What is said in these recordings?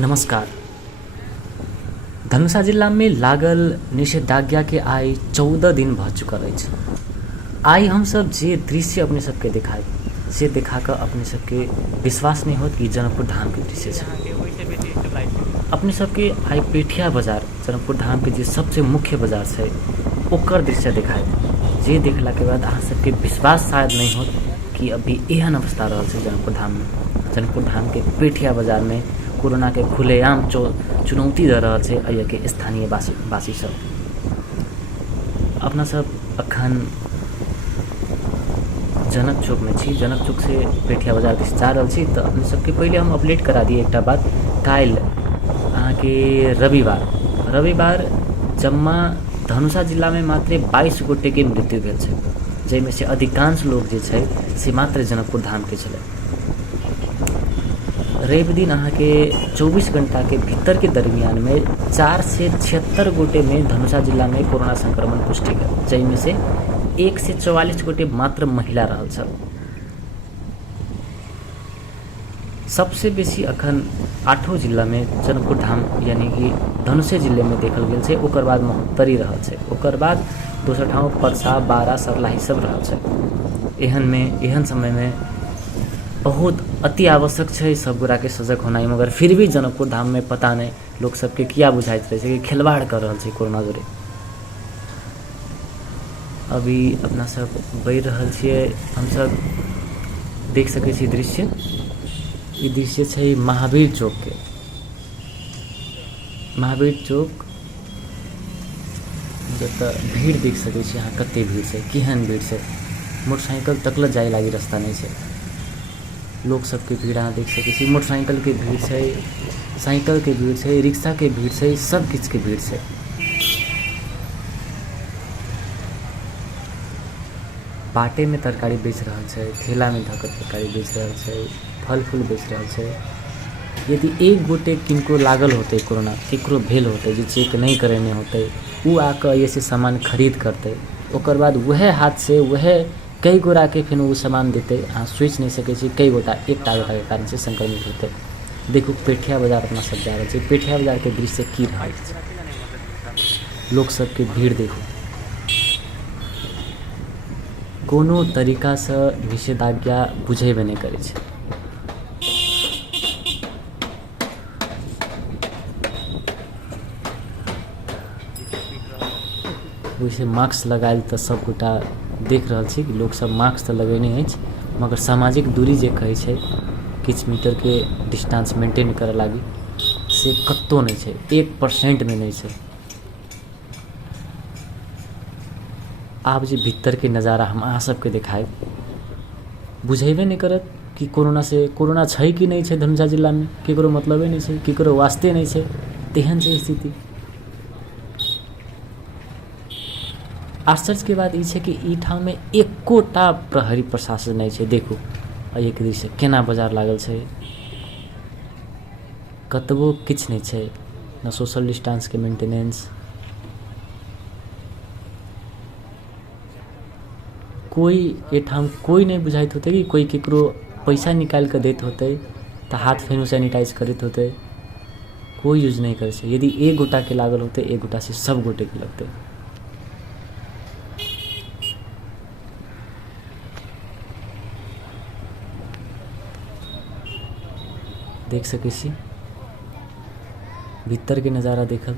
नमस्कार। धनुषा जिला में लागल निषेधाज्ञा के आई 14 दिन भ चुकल अछि। आई हम सब जे दृश्य अपने सबके दिखाए से दिखाकर अपने सबके विश्वास नहीं होत कि जनकपुर धाम के दृश्य है। अपने सबके आई पेठिया बाजार जनकपुर धाम के जे सबसे मुख्य बाजार है ओकर दृश्य दिखाए जे देखला के बाद अहाँ सबके विश्वास शायद नहीं होत कि अभी एहन अवस्था रहल छै जनकपुर धाम में। जनकपुर धाम के पेठिया बाजार में कोरोना के खुलेआम चुनौती दे रहल छै अय के स्थानीय वासी सब। अपना सब अखन जनक चौक में छी। जनक चौक से पेठिया बाजार दिस जा रहल छी तो अपने सबके पहले हम अपडेट करा दिए एकटा बात। काल्हि अहाँ के रविवार जम्मा धनुषा जिला में मात्र 22 गोटे के मृत्यु भेल छै, जैमे से अधिकांश लोग जे छै से मात्र जनकपुर धाम के छलै। रवि दिन अहाँ के 24 घंटा के भीतर के दरमियान में 4 से 76 गोटे में धनुषा जिला में कोरोना संक्रमण पुष्टि भेल, जैमे से 1 से 44 गोटे मात्र महिला रहल छल। सबसे बेसी अखन 8 जिला में जनकपुर धाम यानी कि धनुषे जिले में देखल गेल छै, ओकर बाद महोत्तरी रहल छै, ओकर बाद दोसर ठाम परसा बारा सरलाही सब रहल छै। एहन समय में बहुत अति आवश्यक है सब गोरा के सजग होना, मगर फिर भी जनकपुर धाम में पता नहीं लोग सबके किया बुझाइत रहे कि खिलवाड़ कर रहा है कोरोना जोरे। अभी अपना सब बढ़ रहल छिए, हम सब देख सके छी दृश्य। ये दृश्य है महावीर चौक के। महावीर चौक जत भीड़ देख सके छी अहाँ, कते भीड़ है, केहन भीड़ है। मोटरसाइकिल तक जाए लागी रास्ता नहीं है। लोग सबके भीड़ अहाँ देख सके छी। मोटरसाइकिल के भीड़ है, साइकिल के भीड़ है, रिक्शा के भीड़ है, सब किछ के भीड़ है। बाटे में तरकारी बेच रहल छै, ठेला में धक तरकारी बेच रहल छै, फल फूल बेच रहल छै। यदि एक गोटे किनको लागल होते कोरोना, केकरो भेल होते जे चेक नहीं करेने होते, उ आकर ऐसे सामान खरीद करते, ओकर बाद वह हाथ से वह कई गोरा के फिर वो सामान देते। अहाँ सोच नहीं सके छी कई गोटा एकटा गोटा के कारण से संक्रमित होते। देखो पेठिया बाजार अपना सब जा रहे, पेठिया बाजार के दृश्य की रहल छै। लोग सबके भीड़ देखो, कोनो तरीका से निषेधाज्ञा बुझेबे नहीं करे छै। वैसे मास्क लगायल तो सब गोटा देख रहल छी कि लोग सब मास्क तो लगेने अछि, मगर सामाजिक दूरी जे कहै छै किछ मीटर के डिस्टेंस मेंटेन करे लागी से कत्तो नहीं छै, 1% में नहीं छै। आब जे भीतर के नज़ारा हम अहाँ सबके देखाए बुझेबे नहीं करत कि कोरोना छै कि नहीं छै धनुषा जिला में, केकरो मतलबे नहीं छै, केकरो वास्ते नहीं छै। तेहन छै स्थिति। आश्चर्य के बात ई छै कि ई ठाम में एकोटा प्रहरी प्रशासन नहीं छै। देखू एक दृश्य केना बाजार लागल छै, कतबो किछ नहीं छै, न सोशल डिस्टेंस के मेंटेनेंस। कोई एठाम कोई नहीं बुझाइत होते कि कोई केकरो पैसा निकाल के देते होते तो हाथ फेनु सैनिटाइज करते होते। कोई यूज नहीं करे छै। यदि एक गोटा के लागल होते, एक गोटा से सब गोटे के लगते। देख सके छी भीतर के नज़ारा देखल।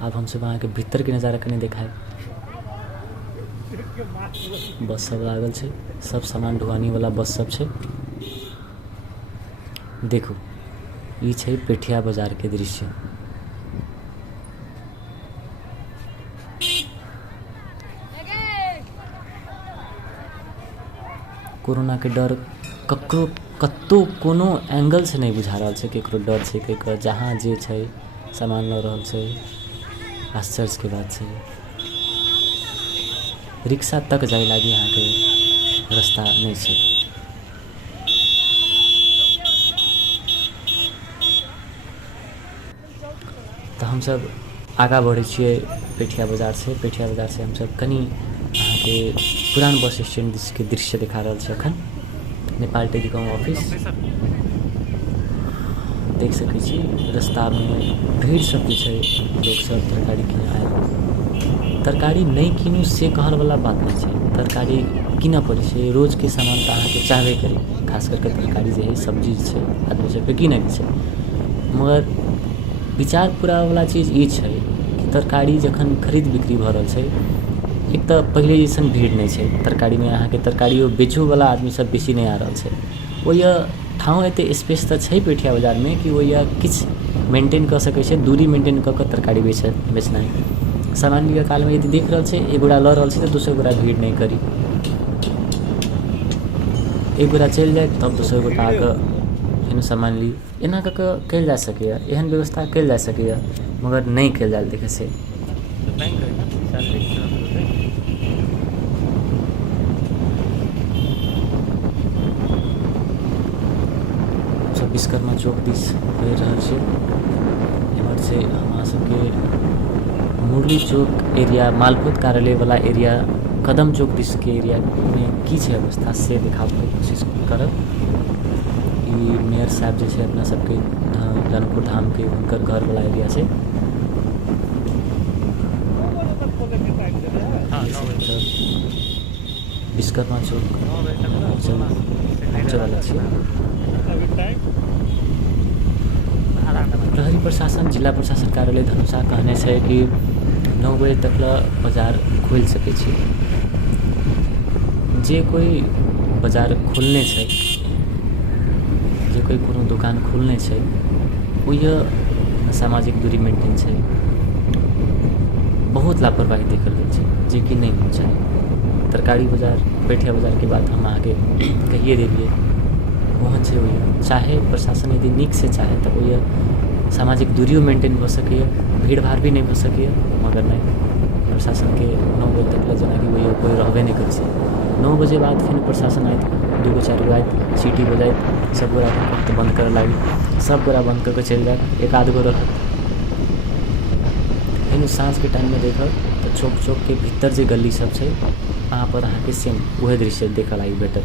अब हम सब अहाँ के भीतर के नज़ारा कने देखाए। बस सब लागल छै, सब सामान ढुआनी वाला बस सब छै। देखू ई छै पेठिया बाजार के दृश्य। कोरोना के डर ककरो कत्तो कोनो एंगल से नहीं बुझा रहल छै। केकरो डर छै, केकरो जहाँ जे छै सामान ल रहल छै। आश्चर्य के बात छै। रिक्शा तक जाए लागी यहाँ के रास्ता नहीं छै। तो हम सब आगा बढ़े छिए पेठिया बाजार से। पेठिया बाजार से हम सब कनी अहाँ के पुरान बस स्टैंड के दृश्य दिखा रहल छै। अखन नेपाल टेलीकॉम ऑफिस देख सकै छी रास्तामे भीड़ सब जे छै लोक सब तरकारी किने आयल। तरकारी नहीं कीनू से कहलवला बात नहीं छै, तरकारी कीनऽ पड़ै छै, रोजके सामान तऽ अहाँके चाहबे करी, खास करके तरकारी जे है सब्जी छै आदमी सबके कीनैके छै। मगर विचार पुरावला चीज ई छै कि तरकारी जखन खरीद बिक्री भऽ रहल छै, एक तऽ पहिले जैसन भीड़ नहीं छै तरकारीमे, अहाँके तरकारियो बेचोवला आदमी सब बेसी नहीं आ रहल छै। ओहि ठाउँ एते स्पेस तऽ छै पेठिया बाजारमे कि ओहि किछु मेंटेन कऽ सकै छै, दूरी मेंटेन कऽ कऽ तरकारी बेचनाइ। सामान्य कालमे यदि देख रहल छै एक गोरा लऽ रहल छै तऽ दोसर गोरा भीड़ नहीं करी, एक गोरा चलि जाए तब दोसर गोटा आके फेर सामान ली, एना कऽ कऽ कयल जा सकैए, एहन व्यवस्था कयल जा सकैए, मगर नहीं कयल जाए देखै से। सब विश्वकर्मा चौक दिस बढ़ि रहल छै। एम्हर से हमरा सबके मुरली चौक एरिया, मालपोत कार्यालय वाला एरिया, कदम चौक दिस के एरिया में की छै अवस्था से देखाबैके कोशिश करब। ई मेयर साहब जे छै अपना सबके जनकपुर धाम के हुनकर घर वाला एरिया छै। विश्वकर्मा चौक वाला छै। प्रहरी प्रशासन, जिला प्रशासन कार्यालय धनुषा कहने छै कि 9 बजे तक बाजार खोल सकै छी। जे कोई बाजार खोलने छै, जे कोई कोनो दुकान खोलने छै, ओहि सामाजिक दूरी मेंटेन छै, बहुत लापरवाही देखल गेल छै, जे कि नहीं होना चाही। तरकारी बाजार, पेठिया बाजार के बात हम आगे कहिए देलिए, वहाँ छै ओहि, चाहे प्रशासन यदि नीक से चाहे तो ओहि सामाजिक दूरियो मेंटेन भऽ सकैए, भीड़ भाड़ भी नहीं भऽ सकैए, मगर नहीं प्रशासन के 9 बजे तक जेनाकि वही कोई रहबे नहीं करै छै। 9 बजे बाद फिर प्रशासन आयत, 2 4 गो आयत, सीटी बजायत, सब गोरा तो बंद करे लागी, सब गोरा बंद करके चल जाए, एक आध गो रहत। फिर साँझ के टाइम में देखब तो चौक के भीतर जे गली सब छै वहाँ पर अहाँके सेम वह दृश्य देखल आई भेटत।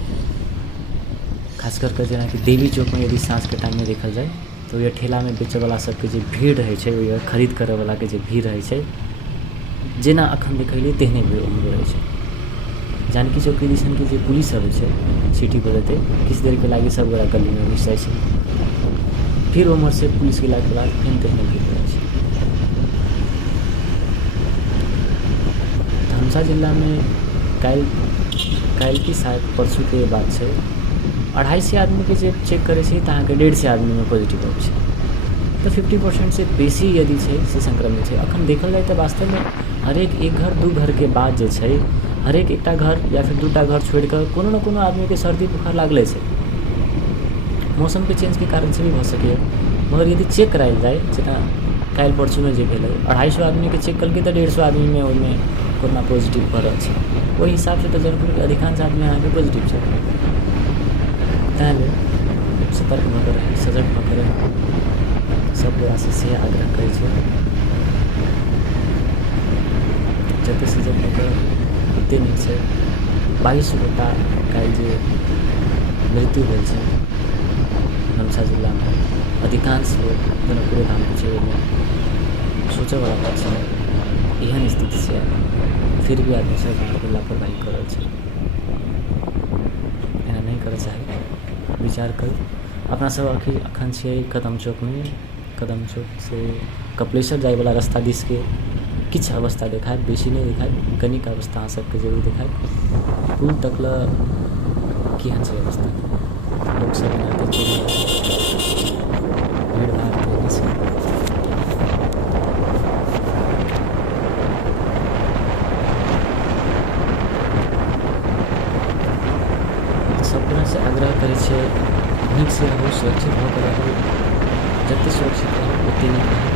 खास करके जेनाकि देवी चौक में यदि साँझ के टाइम में देखल जाए तो ये ठेला में बेचेवला सबके जे भीड़ रहे छै, ओहि खरीद करैवला के जे भीड़ रहे छै, जेना अखन देखलिए तेहने भीड़ उमड़ रहे छै। जानकी चौक दिसन के जे पुलिस सब छै सीटी बजते किछु देर के लागी सब गोरा गली में घुस जाइ छै, फिर उम्हर से पुलिस गेला के बाद फिर तेहने भीड़ रहे छै। धनुषा जिला में काल्हि की शायद परसू के बात छै, 250 आदमी के जे चेक करे छै तऽ अहाँके 150 आदमी में पॉजिटिव आबै छै, तो 50% से बेसी यदि छै से संक्रमित छै। अखन देखल जाए तो वास्तव में हरेक एक घर दू घर के बाद जे छै, हरेक एकटा घर या फिर 2टा घर छोड़ कर कोनो न कोनो आदमी के सर्दी बुखार लागले छै। मौसम के चेंज के कारण से भी भऽ सकैए, मगर यदि चेक करायल जाए, जेना काल्हि परसू में जे भेलै 250 आदमी के चेक कल तो 150 आदमी में ओहिमे कोरोना पॉजिटिव भऽ रहल छै, ओहि हिसाब से तो जनपुर के अधिकांश आदमी अहाँके पॉजिटिव छै। तैं लेल सतर्क भऽ कऽ रहै, सजग भऽ कऽ रहै, सब गोरा से आग्रह करै छै। जते से जते ओते नीक छै। 22 गोटा काल्हि जे मृत्यु भेल छै धनुषा जिला में, अधिकांश लोग जनकपुर धाम के छै, ओहिमे सोचयवला बात छै। एहन स्थिति से फिर भी आदमी सब लापरवाही कर रहल छै, एना नहीं करय चाही। विचार करू। अपना सब अखन छियै कदम चौक में, कदम चौक से कपिलेश्वर जायवला रास्ता दिस के किछु अवस्था देखायब, बेसी नहीं देखायब, कनिक अवस्था अहाँ सबके जरूर देखायब। पुल तक केहन छै अवस्था, लोग सब एनाहिते चलि रहल छै, भीड़ भाड़ तेजी से। सब तरह से आग्रह करै छै नीक से रहू, सुरक्षित भऽ कऽ रहू, जतेक सुरक्षित रहू ओतेक नीक रहू।